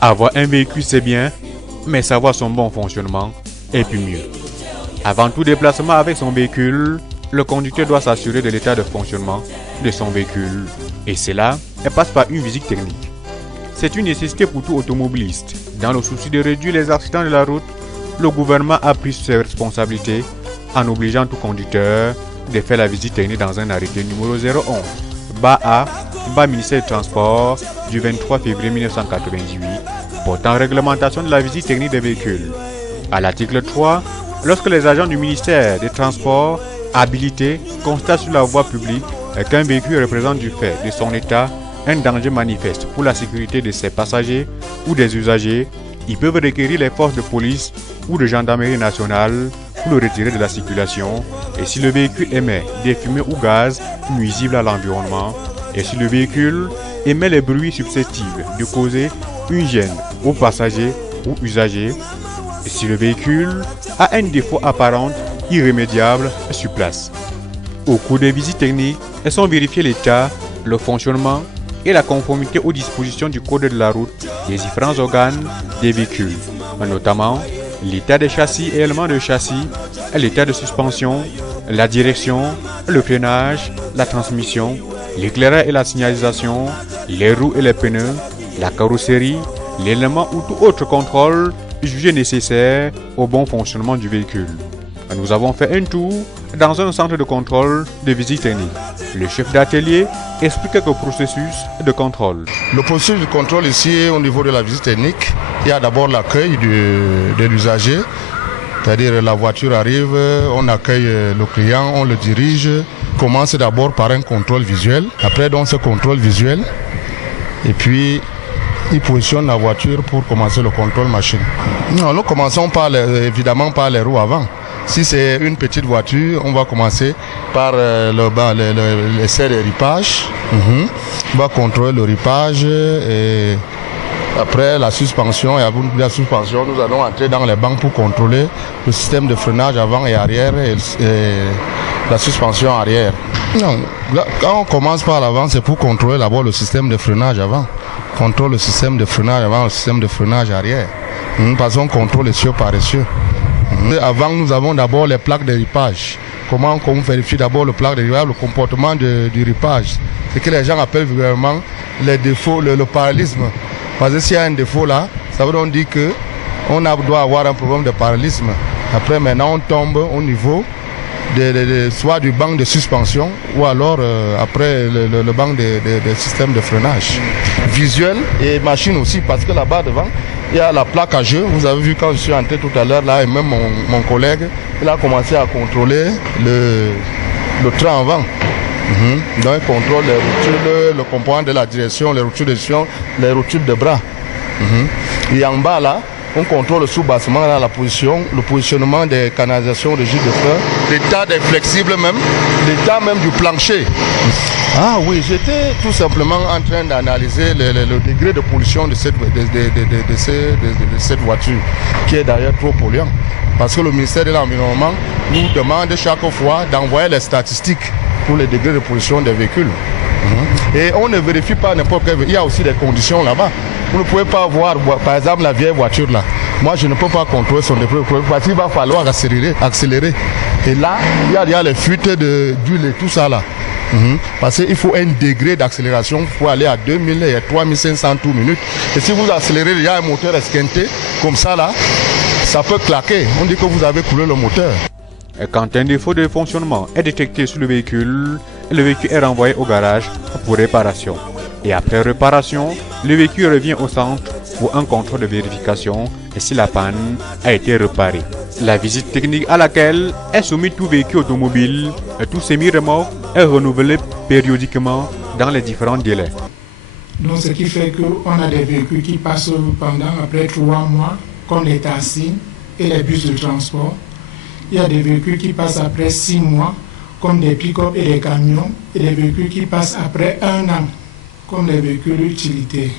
Avoir un véhicule c'est bien, mais savoir son bon fonctionnement est plus mieux. Avant tout déplacement avec son véhicule, le conducteur doit s'assurer de l'état de fonctionnement de son véhicule. Et cela passe par une visite technique. C'est une nécessité pour tout automobiliste. Dans le souci de réduire les accidents de la route, le gouvernement a pris ses responsabilités en obligeant tout conducteur de faire la visite technique dans un arrêté numéro 011, bas ministère du Transport du 23 février 1998, portant réglementation de la visite technique des véhicules. À l'article 3, lorsque les agents du ministère des Transports habilités constatent sur la voie publique qu'un véhicule représente du fait de son état un danger manifeste pour la sécurité de ses passagers ou des usagers, ils peuvent requérir les forces de police ou de gendarmerie nationale pour le retirer de la circulation, et si le véhicule émet des fumées ou gaz nuisibles à l'environnement, et si le véhicule émet les bruits susceptibles de causer une gêne aux passagers ou usagers, et si le véhicule a un défaut apparent irrémédiable sur place. Au cours des visites techniques, elles sont vérifiées l'état, le fonctionnement et la conformité aux dispositions du code de la route des différents organes des véhicules, notamment l'état des châssis et éléments de châssis, l'état de suspension, la direction, le freinage, la transmission, l'éclairage et la signalisation, les roues et les pneus, la carrosserie, l'élément ou tout autre contrôle jugé nécessaire au bon fonctionnement du véhicule. Nous avons fait un tour dans un centre de contrôle de visite technique. Le chef d'atelier explique quelques processus de contrôle. Le processus de contrôle ici au niveau de la visite technique, il y a d'abord l'accueil de l'usager, c'est-à-dire la voiture arrive, on accueille le client, on le dirige. On commence d'abord par un contrôle visuel, après donc ce contrôle visuel, et puis il positionne la voiture pour commencer le contrôle machine. Non, nous commençons évidemment par les roues avant. Si c'est une petite voiture, on va commencer par l'essai de ripage. On va contrôler le ripage et après la suspension. Et avant la suspension, nous allons entrer dans les bancs pour contrôler le système de freinage avant et arrière et la suspension arrière. Non, là, quand on commence par l'avant, c'est pour contrôler d'abord le système de freinage avant. Contrôle le système de freinage avant, le système de freinage arrière. Parce qu'on contrôle essieu par essieu. Avant, nous avons d'abord les plaques de ripage. Comment on vérifie d'abord le plaque de ripage, le comportement du ripage. C'est que les gens appellent vraiment les défauts, le parallélisme. Parce que s'il y a un défaut là, ça veut donc dire qu'on doit avoir un problème de parallélisme. Après, maintenant, on tombe au niveau soit du banc de suspension ou alors après le banc des systèmes de freinage. Visuel et machine aussi, parce que là-bas devant, il y a la plaque à jeu. Vous avez vu quand je suis entré tout à l'heure là, et même mon collègue, il a commencé à contrôler le train avant. Donc il contrôle les routures, le composant de la direction, les routures de direction, les routures de bras. Et en bas là, on contrôle le sous-bassement, la position, le positionnement des canalisations de jus de frein, l'état des flexibles même, l'état même du plancher. Ah oui, j'étais tout simplement en train d'analyser le degré de pollution de cette voiture, qui est d'ailleurs trop polluant. Parce que le ministère de l'Environnement nous demande chaque fois d'envoyer les statistiques pour les degrés de pollution des véhicules. Et on ne vérifie pas n'importe quel véhicule. Il y a aussi des conditions là-bas. Vous ne pouvez pas voir, par exemple, la vieille voiture là. Moi, je ne peux pas contrôler son défaut parce qu'il va falloir accélérer. Et là, il y a les fuites d'huile et tout ça là. Parce qu'il faut un degré d'accélération. Il faut aller à 2000 et 3500 tours minutes. Et si vous accélérez, il y a un moteur esquinté comme ça là, ça peut claquer. On dit que vous avez coulé le moteur. Quand un défaut de fonctionnement est détecté sur le véhicule est renvoyé au garage pour réparation. Et après réparation, le véhicule revient au centre pour un contrôle de vérification et si la panne a été réparée. La visite technique à laquelle est soumis tout véhicule automobile et tout semi-remorque est renouvelée périodiquement dans les différents délais. Donc ce qui fait qu'on a des véhicules qui passent pendant après 3 mois, comme les taxis et les bus de transport. Il y a des véhicules qui passent après 6 mois, comme des pick-up et des camions, et des véhicules qui passent après 1 an, comme les véhicules utilitaires.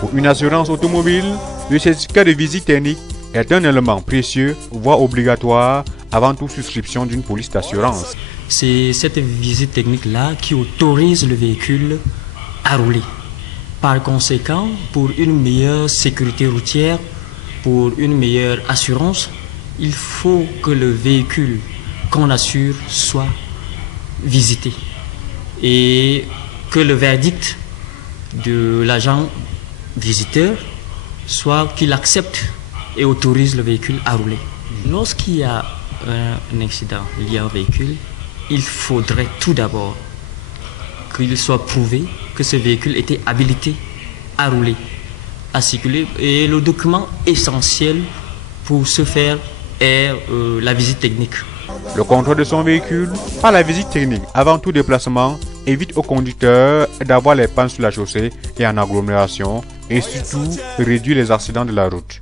Pour une assurance automobile, le certificat de visite technique est un élément précieux, voire obligatoire, avant toute souscription d'une police d'assurance. c'est cette visite technique-là qui autorise le véhicule à rouler. Par conséquent, pour une meilleure sécurité routière, pour une meilleure assurance, il faut que le véhicule qu'on assure soit visité et que le verdict de l'agent visiteur soit qu'il accepte et autorise le véhicule à rouler. Lorsqu'il y a un accident lié au véhicule, il faudrait tout d'abord qu'il soit prouvé que ce véhicule était habilité à rouler, à circuler. Et le document essentiel pour ce faire est la visite technique. Le contrôle de son véhicule par la visite technique avant tout déplacement évite au conducteur d'avoir les pannes sur la chaussée et en agglomération et surtout réduit les accidents de la route.